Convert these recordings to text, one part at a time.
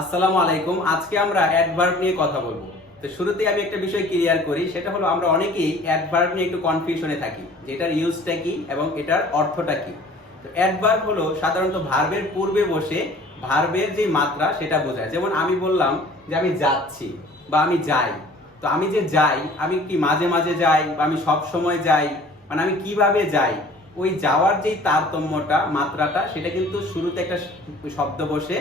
আসসালামু আলাইকুম। আজকে আমরা অ্যাডভার্ব নিয়ে কথা বলবো। তো শুরুতেই আমি একটা বিষয় ক্লিয়ার করি, সেটা হলো আমরা অনেকেই অ্যাডভার্ব নিয়ে একটু কনফিউশনে থাকি যে এটার ইউজটা কি এবং এটার অর্থটা কি। তো অ্যাডভার্ব হলো সাধারণত ভার্বের পূর্বে বসে ভার্বের যে মাত্রা সেটা বোঝায়। যেমন আমি বললাম যে আমি যাচ্ছি বা আমি যাই। তো আমি যে যাই, আমি কি মাঝে মাঝে যাই বা আমি সব সময় যাই, মানে আমি কিভাবে যাই, ওই যাওয়ার যেই তারতম্যটা মাত্রাটা সেটা কিন্তু শুরুতে একটা শব্দ বসে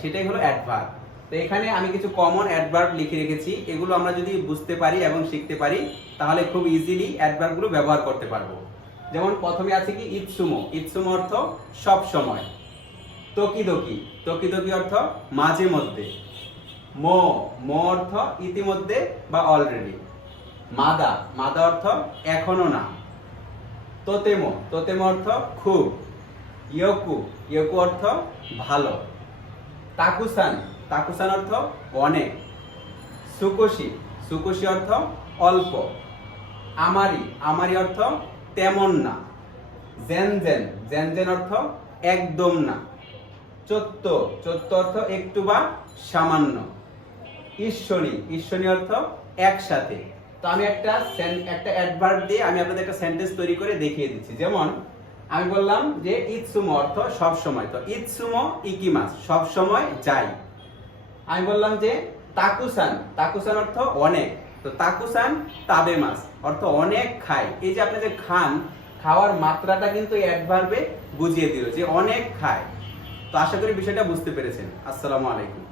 সেটাই হলো অ্যাডভার্ব। তো এখানে আমি কিছু কমন অ্যাডভার্ব লিখে রেখেছি, এগুলো আমরা যদি বুঝতে পারি এবং শিখতে পারি তাহলে খুব ইজিলি অ্যাডভার্বগুলো ব্যবহার করতে পারবো। যেমন প্রথমে আছে কি ইৎসুমো। ইৎসুমো অর্থ সব সময়। তকিদকি, তকিদকি অর্থ মাঝে মধ্যে। মো, মো অর্থ ইতিমধ্যে বা অলরেডি। মাদা, মাদা অর্থ এখনো না। তোতেমো, তোতেমো অর্থ খুব। ইয়োকু, ইয়োকু অর্থ ভালো। তাকুসান, তাকুসান অর্থ অনেক। সুকোশি, সুকোশি অর্থ অল্প। আমারি, আমারি অর্থ তেমন না। জেনজেন, জেনজেন অর্থ একদম না। চোত্ত, চোত্ত অর্থ একটু বা সামান্য। ঈশ্বরী, ঈশ্বরী অর্থ একসাথে। তো আমি একটা অ্যাডভার্ব দিয়ে আমি আপনাদের একটা সেন্টেন্স তৈরি করে দেখিয়ে দিচ্ছি। যেমন আমি বললাম যে ইৎসুমো অর্থ সব সময়। তো ইৎসুমো ইকিমাস, সব সময় যাই। আমি বললাম যে তাকুসান, তাকুসান অর্থ অনেক। তো তাকুসান তাবেমাস অর্থ অনেক খায়। এই যে আপনি যে খান, খাওয়ার মাত্রাটা কিন্তু অ্যাডভার্বে বুঝিয়ে দিল যে অনেক খায়। তো আশা করি বিষয়টা বুঝতে পেরেছেন। আসসালামু আলাইকুম।